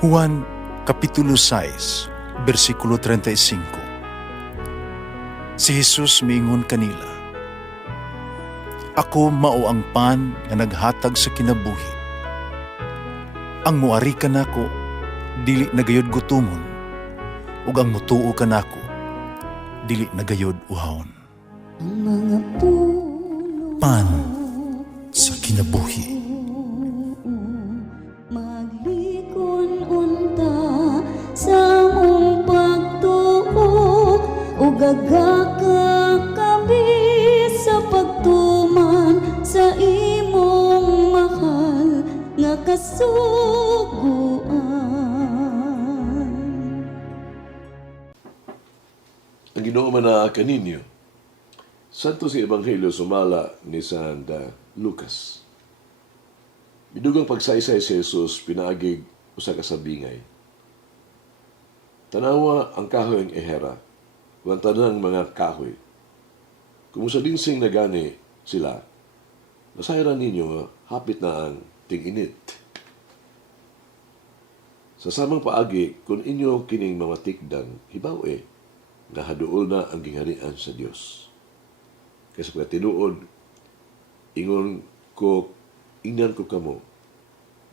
Juan Kapitulo 6, versikulo 35. Si Jesus miingon kanila, "Ako mao ang pan nga naghatag sa kinabuhi. Ang muari kanako dili nagayod gutomon, ug ang mutuo kanako dili nagayod uhawon." Ang mga puno Pan sa kinabuhi. maglikon unta sa mong pagtuo ug gagaka kami sa pagtuman sa imong mahal nga kasuguan. Ang Ginoo man na kaninyo. Santo si Ebanghelyo sumala ni San Lucas. Bidugang pagsaysay si Jesus pinaagig usa ka sabingay. Tanawa ang kahoy ang ehera, ug ang tanang mga kahoy. Kumusa dinsing na gani sila, nasayran ninyo nga hapit na ang ting-init. Sa samang paagi, kung inyo kining mga tikdan, hibaw nga haduol na ang gingharian sa Dios. Kasi pagka tinuod, ingon ko, ingnan ko kamo,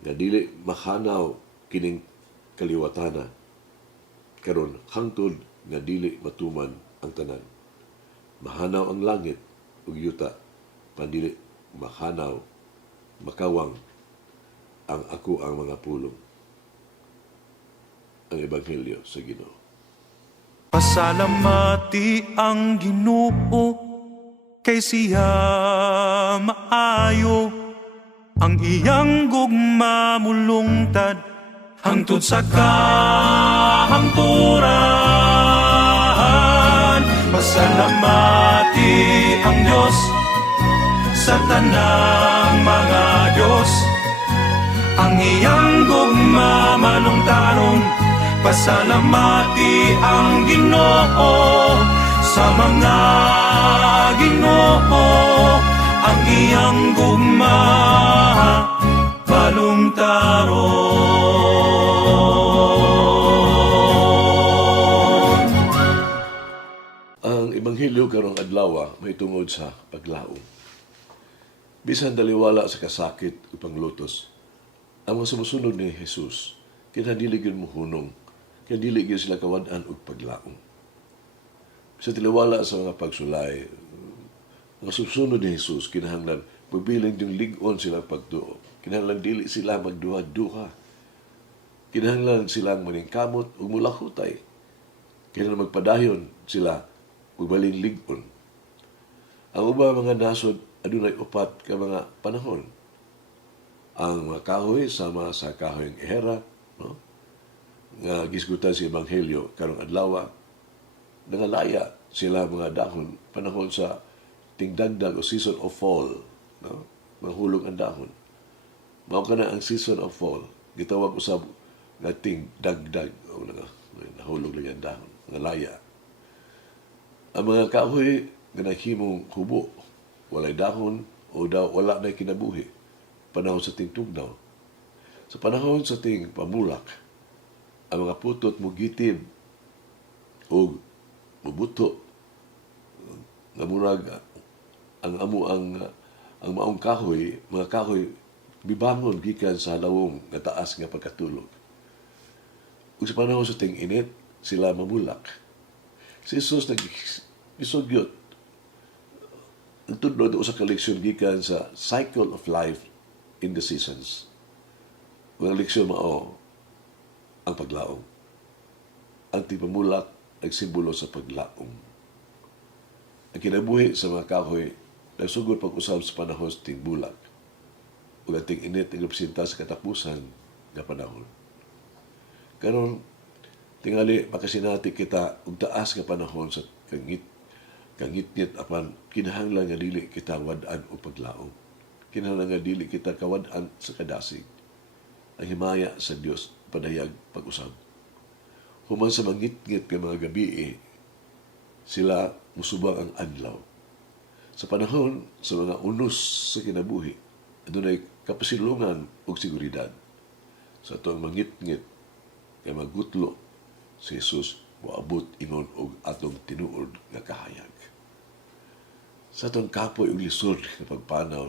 nga dili makanaw kining kaliwatana, karon hangtod nga dili matuman ang tanan. Mahanaw ang langit ug yuta, pandili mahanaw, makawang ang ako ang mga pulong. Ang Ebanghelyo sa Ginoo. Pasalamati ang Ginoo kay siya maayo, ang iyang gugma mulungtad hangtod sa kahangturan. Pasalamati ang Diyos sa tanang mga Diyos, ang iyang gugma malungtaron. Pasalamati ang Ginoo sa mga Ginoo, ang iyang gugma malungtaron. Ang Ebanghelyo karong adlaw may tungod sa paglaom. Bisan daliwala sa kasakit o panglutos, ang mga sumusunod ni Jesus, kinadiligin mo hunong, kinadiligin sila kawadan o paglaom. Sa tiliwala sa mga pagsulay, ang susunod ni Jesus, kinahanglan pagbilang yung ligon sila pagtuo. Kinahanglan dili sila magduha-duha. Kinahanglan silang maningkamot o mulakutay. Kinahanglan magpadayon sila magbaling ligon. Ang uba mga nasod, adunay upat ka mga panahon. Ang mga kahoy sama sa kahoy ng ehera, no? Nga gisgutan sa Ebanghelyo karong adlaw, nangalaya sila mga dahon panahon sa tingdagdag o season of fall, no? Mahulog ang dahon. Mao kana ang season of fall, gitawag usab nga tingdagdag o nahulog lang ang dahon, nangalaya. Ang mga kahoy nga naghimong kubo, walay dahon o wala na kinabuhi, panahon sa tingtugnaw. Sa panahon sa ting pamulak, ang mga putot mugitib o mubuto nga murag ang maong kahoy, mga kahoy bibangon gikan sa halawong nga taas nga pagkatulog. Ug sa panahon sa ting-init, sila mamulak. Si Jesus nagisugyot ang tudlo usa ka leksyon gikan sa cycle of life in the seasons. Ang leksyon mao ang paglaom. Ang tipamulak ay simbolo sa paglaom. Ang kinabuhi sa mga kahoy nagsugod pag-usab sa panahon sa tingbulak ug ang ting-init ang representa sa katapusan nga panahon. Karon tingali makasinati kita og taas nga panahon sa kangit-ngit apan kinahanglan nga dili kita wad-an og paglaom. Kinahanglan nga dili kita kawad-an sa kadasig. Ang himaya sa Dios padayag pag-usab. Human sa mangit-ngit nga mga gabi, sila musubang ang adlaw. Sa panahon sa mga unos sa kinabuhi, adunay kapasilungan ug seguridad. Sa atong mangit-ngit kay magutlo si Jesus moabot ingon og atong tinuod nga kahayag. Sa atong kapoy ug lisod nga pagpanaw,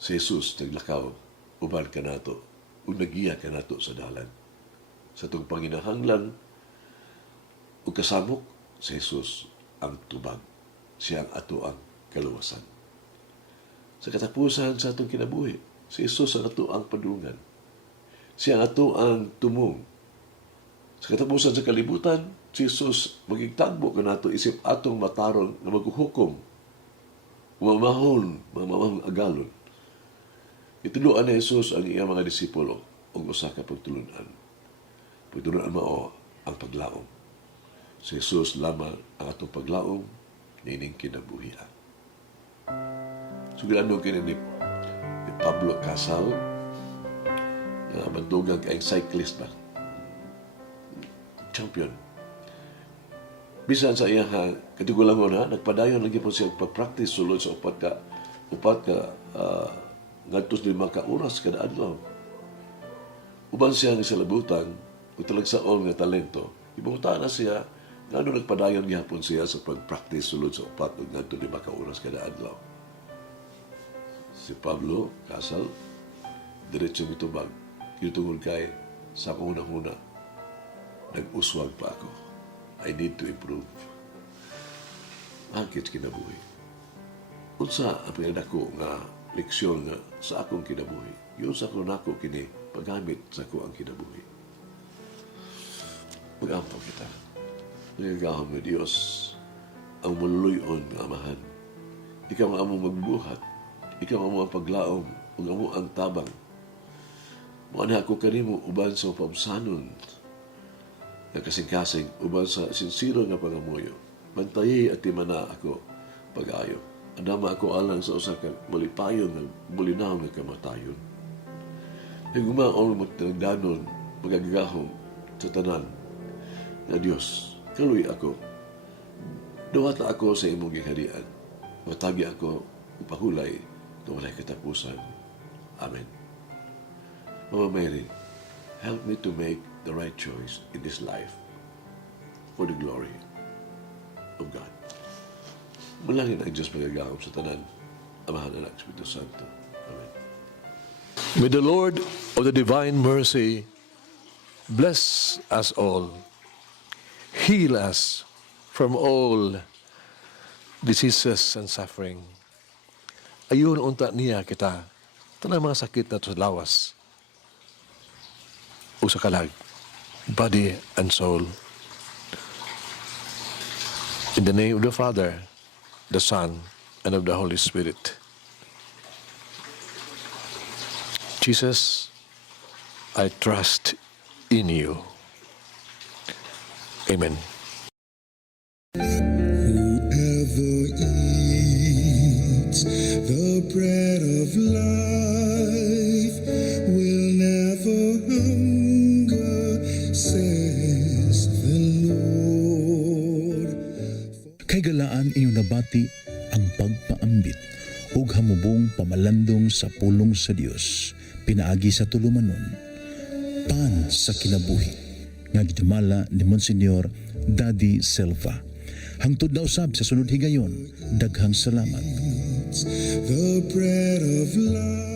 si Jesus naglakaw uban kanato ug nagiya kanato sa dalan. Sa atong panginahanglan ug kasamok, si Jesus ang tubag. Siya ang ato ang kaluwasan. Sa katapusan sa atong kinabuhi, si Jesus ang ato ang padungan. Siya ang ato ang tumong. Sa katapusan sa kalibutan, si Jesus magigtagbo kanato isip atong matarong na maghuhukom, mamahon agalon. Ituluan ni Jesus ang iyang mga disipulo o usa ka pagtulunan. Pagtulunan mao ang paglaom. Si Jesus lamang ang atong paglaom nining kinabuhian. Sugilano kini ni Pablo Casal na bandugang kay cyclist ba? Champion. Bisan sa iya katigulangon na nagpadayon lagi po siya pag-practice sulod sa upat ka ngadtos 5 ka oras kada adlaw. Uban siya nga sa labutan ug talagsaon nga talento. Ibutan na siya ngano nagpadayon gihapon siya sa pag-practice sulod sa upat ug ngadto 5 ka oras kada adlaw. Si Pablo Casal diretso mitubag kitungod kay sa akong una nag-uswag pa ako. I need to improve. Angkit kinabuhi. Unsa ang pinadako nga leksyon nga sa akong kinabuhi. Yun sa akong nako kini paggamit sa akong kinabuhi. Mag-ampaw kita. Nagagahon ng Diyos ang maluluyon ng Amahan. Ikaw ang among magbuhat. Ikaw ang among paglaom. Ang among ang tabang. Mga ako kanimo uban sa pamsanon na kasing-kasing uban sa sinsiro nga pangamuyo. Bantayi at timana ako pag-ayo. Andama ako alang sa usa ka malipayon nga mulinaw nga kamatayon. Nagmaon magtagdanon magagahom sa tanan na Dios. Kaluy ako. Duwata ako sa imong giharian. Matagi ako upahulay na walay katapusan. Amen. Mama Mary, help me to make the right choice in this life for the glory of God. Malangin ang Diyos magagahom sa tanan, Amahan, Anak, Espiritu Santo. Amen. May the Lord of the divine mercy bless us all, heal us from all diseases and suffering. Ayun unta niya kita, tanang mga sakit na sa lawas, o sa kalag, body and soul. In the name of the Father, the Son, and of the Holy Spirit. Jesus, I trust in you. Amen. Whoever eats the bread of life will never hunger, says the Lord. Kay galaan inyong nabati ang pagpaambit ug hamubong pamalandong sa pulong sa Dios pinaagi sa tulumanon pan sa kinabuhi nga gidumala ni Monsignor Daddy Silva. Hangtod na usab sa sunod higayon, daghang salamat. The bread of life.